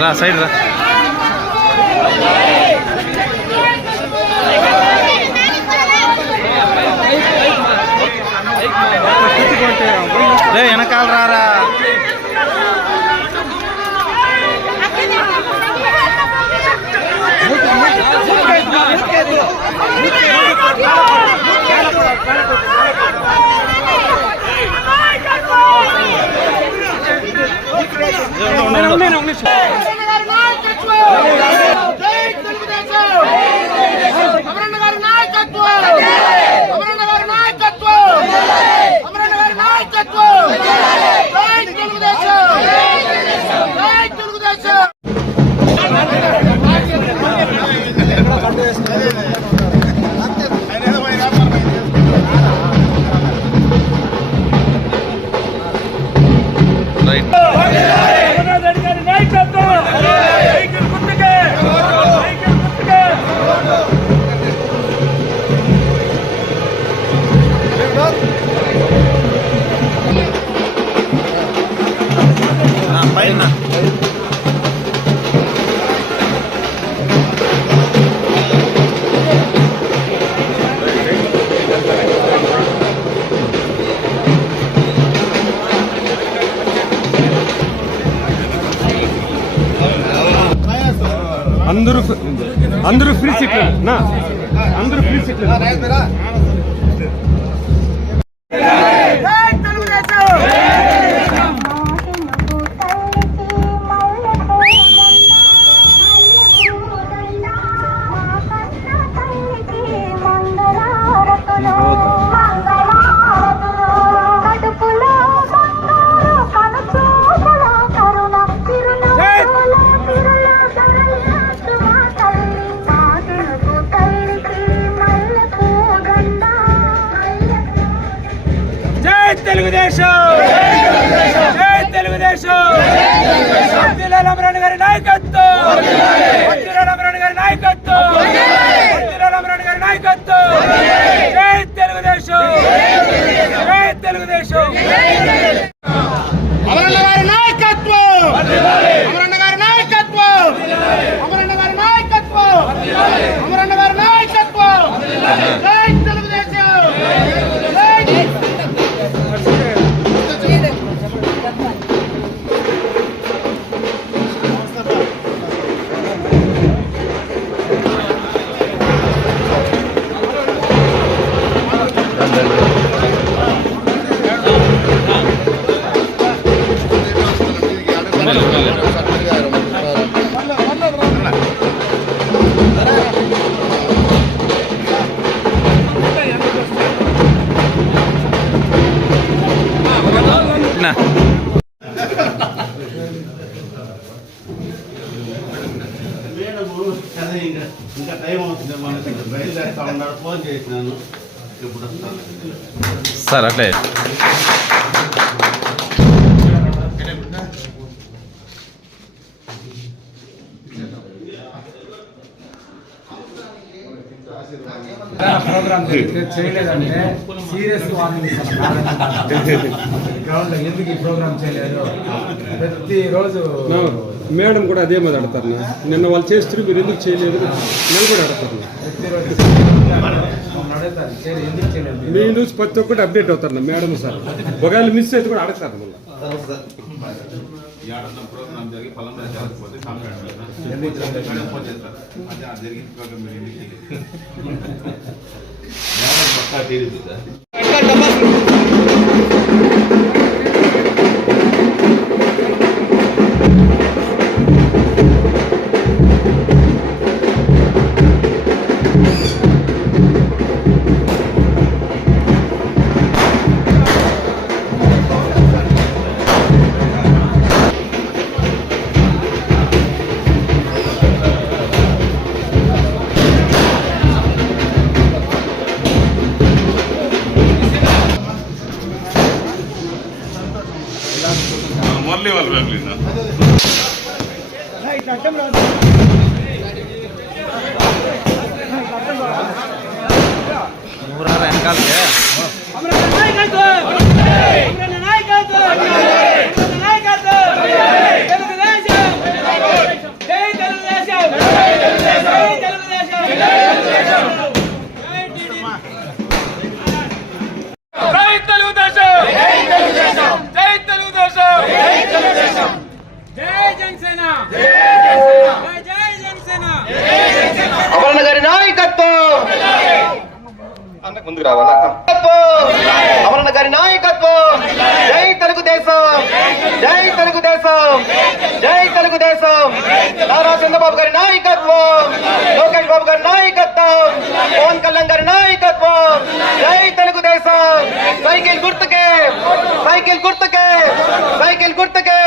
రా సైడ్ రా వెనకాల రారా aí. అందరూ ఫ్రీ సీట్లు. అందరూ ఫ్రీ సీట్లు. నాయకత్వం రామరాణి గారి నాయకత్వం రామరాణి గారి నాయకత్వం సార్ అట్లే. ప్రోగ్రామ్ జరిగితే చేయలేదంటే సీరియస్ వార్నింగ్ గ్రౌండ్లో ఎందుకు ఈ ప్రోగ్రామ్ చేయలేదు? ప్రతిరోజు మేడం కూడా అదే మీద అడతారు. నిన్న వాళ్ళు చేస్తారు మీరు ఎందుకు చేయలేదు? నేను కూడా అడతారు అడుగుతారు. "చేయలేదు, ఎందుకు చేయలేదు? మీ న్యూస్ ప్రతి ఒక్కటి అప్డేట్ అవుతారు మేడం సార్. ఒకవేళ మిస్ అయితే కూడా అడతారు మళ్ళీ. ఏడన్నా నువ్వు రారా వెనకాలకే అమరన్న నాయకత్వం అమరన్న నాయకత్వం అమరన్న నాయకత్వం తెలుగుదేశం జై తెలుగుదేశం జై తెలుగుదేశం జై తెలుగుదేశం జై తెలుగుదేశం జై తెలుగుదేశం జై తెలుగుదేశం జై జనసేన జై జై జనసేన అమరణ గారి నాయకత్వం అన్నకు ముందుకు రావాలా? అమరణ గారి నాయకత్వం! జై తెలుగుదేశం! జై తెలుగుదేశం! జై తెలుగుదేశం! నారా చంద్రబాబు గారి నాయకత్వం! లోకేష్ బాబు గారి నాయకత్వం! పవన్ కళ్యాణ్ గారి నాయకత్వం! జై తెలుగుదేశం! సైకిల్ గుర్తుకే! సైకిల్ గుర్తుకే! సైకిల్ గుర్తుకే!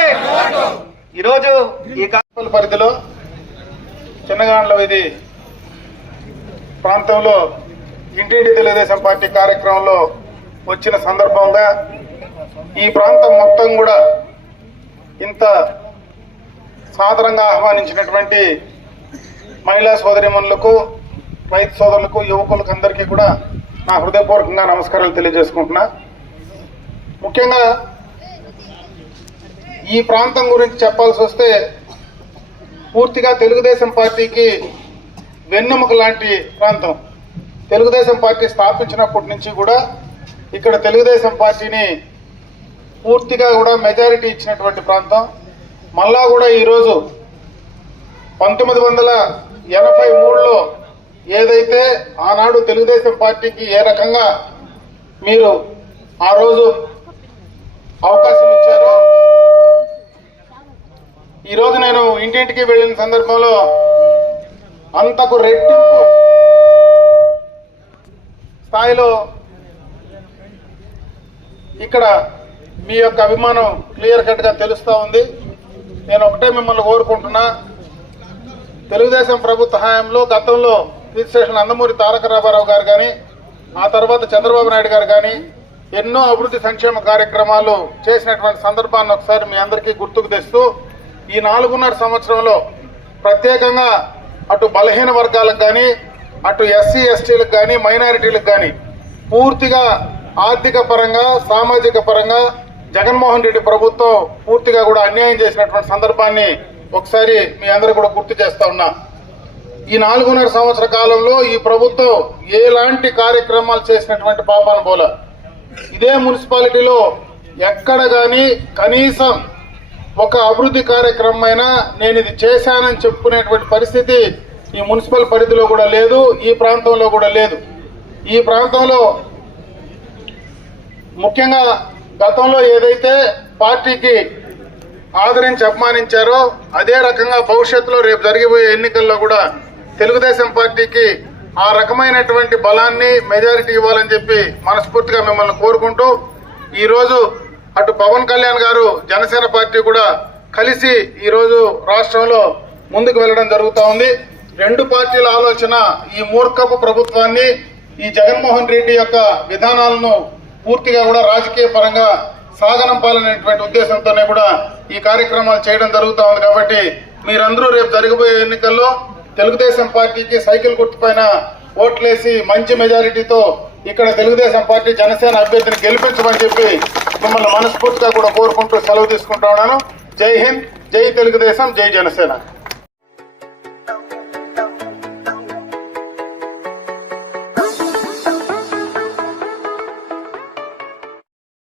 ఈరోజు ఈ కాపుల పరిధిలో చిన్నగాండ్ల ఇది ప్రాంతంలో ఇంటింటి తెలుగుదేశం పార్టీ కార్యక్రమంలో వచ్చిన సందర్భంగా ఈ ప్రాంతం మొత్తం కూడా ఇంత సాదరంగా ఆహ్వానించినటువంటి మహిళా సోదరిమణులకు రైతు సోదరులకు యువకులకు అందరికీ కూడా నా హృదయపూర్వకంగా నమస్కారాలు తెలియజేసుకుంటున్నా. ముఖ్యంగా ఈ ప్రాంతం గురించి చెప్పాల్సి వస్తే పూర్తిగా తెలుగుదేశం పార్టీకి వెన్నెముక లాంటి ప్రాంతం. తెలుగుదేశం పార్టీ స్థాపించినప్పటి నుంచి కూడా ఇక్కడ తెలుగుదేశం పార్టీని పూర్తిగా కూడా మెజారిటీ ఇచ్చినటువంటి ప్రాంతం. మళ్ళా కూడా ఈరోజు పంతొమ్మిది వందల ఎనభై మూడులో ఏదైతే ఆనాడు తెలుగుదేశం పార్టీకి ఏ రకంగా మీరు ఆ రోజు అవకాశం ఇచ్చారో ఈరోజు నేను ఇంటింటికి వెళ్ళిన సందర్భంలో అంతకు రెట్టింపు స్థాయిలో ఇక్కడ మీ యొక్క అభిమానం క్లియర్ కట్గా తెలుస్తూ ఉంది. నేను ఒకటే మిమ్మల్ని కోరుకుంటున్నా. తెలుగుదేశం ప్రభుత్వ హయాంలో గతంలో రిజిస్ట్రేషన్ నందమూరి తారక రామారావు గారు కానీ ఆ తర్వాత చంద్రబాబు నాయుడు గారు కానీ ఎన్నో అభివృద్ధి సంక్షేమ కార్యక్రమాలు చేసినటువంటి సందర్భాన్ని ఒకసారి మీ అందరికీ గుర్తుకు తెస్తూ ఈ నాలుగున్నర సంవత్సరంలో ప్రత్యేకంగా అటు బలహీన వర్గాలకు కానీ అటు ఎస్సీ ఎస్టీలకు కానీ మైనారిటీలకు కానీ పూర్తిగా ఆర్థిక పరంగా సామాజిక పరంగా జగన్మోహన్ రెడ్డి ప్రభుత్వం పూర్తిగా కూడా అన్యాయం చేసినటువంటి సందర్భాన్ని ఒకసారి మీ అందరూ కూడా గుర్తు చేస్తా ఉన్నా. ఈ నాలుగున్నర సంవత్సర కాలంలో ఈ ప్రభుత్వం ఎలాంటి కార్యక్రమాలు చేసినటువంటి పాపాన పోల ఇదే మున్సిపాలిటీలో ఎక్కడ కానీ కనీసం ఒక అభివృద్ధి కార్యక్రమం అయినా నేను ఇది చేశానని చెప్పుకునేటువంటి పరిస్థితి ఈ మున్సిపల్ పరిధిలో కూడా లేదు ఈ ప్రాంతంలో కూడా లేదు. ఈ ప్రాంతంలో ముఖ్యంగా గతంలో ఏదైతే పార్టీకి ఆదరించి అపమానించారో అదే రకంగా భవిష్యత్తులో రేపు జరిగిపోయే ఎన్నికల్లో కూడా తెలుగుదేశం పార్టీకి ఆ రకమైనటువంటి బలాన్ని మెజారిటీ ఇవ్వాలని చెప్పి మనస్ఫూర్తిగా మిమ్మల్ని కోరుకుంటూ ఈరోజు అటు పవన్ కళ్యాణ్ గారు జనసేన పార్టీ కూడా కలిసి ఈరోజు రాష్ట్రంలో ముందుకు వెళ్ళడం జరుగుతూ ఉంది. రెండు పార్టీల ఆలోచన ఈ మూర్ఖపు ప్రభుత్వాన్ని ఈ జగన్మోహన్ రెడ్డి యొక్క విధానాలను పూర్తిగా కూడా రాజకీయ పరంగా సాగనంపాలనేటువంటి ఉద్దేశంతోనే కూడా ఈ కార్యక్రమాలు చేయడం జరుగుతూ ఉంది. కాబట్టి మీరందరూ రేపు జరగబోయే ఎన్నికల్లో తెలుగుదేశం పార్టీకి సైకిల్ గుర్తుపైన ఓట్లేసి మంచి మెజారిటీతో ఇక్కడ తెలుగుదేశం పార్టీ జనసేన అభ్యర్థిని గెలిపించమని చెప్పి మిమ్మల్ని మనస్ఫూర్తిగా కూడా కోరుకుంటూ సెలవు తీసుకుంటా ఉన్నాను. జై హింద్ జై తెలుగుదేశం జై జనసేన.